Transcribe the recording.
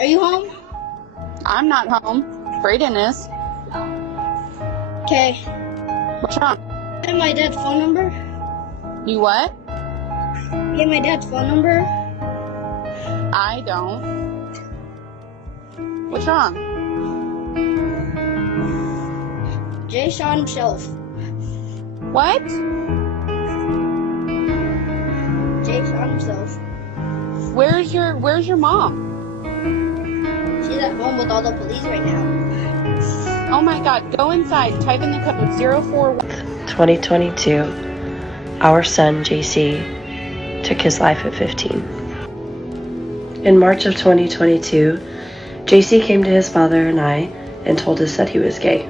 Are you home? I'm not home. Brayden is. Okay. What's wrong? You have my dad's phone number? You what? You have my dad's phone number? I don't. What's wrong? Jay shot himself. What? Jay shot himself. Where's your mom? She's at home with all the police right now. Oh my god, go inside. Type in the code 041. 2022, our son JC took his life at 15. In March of 2022, JC came to his father and I and told us that he was gay.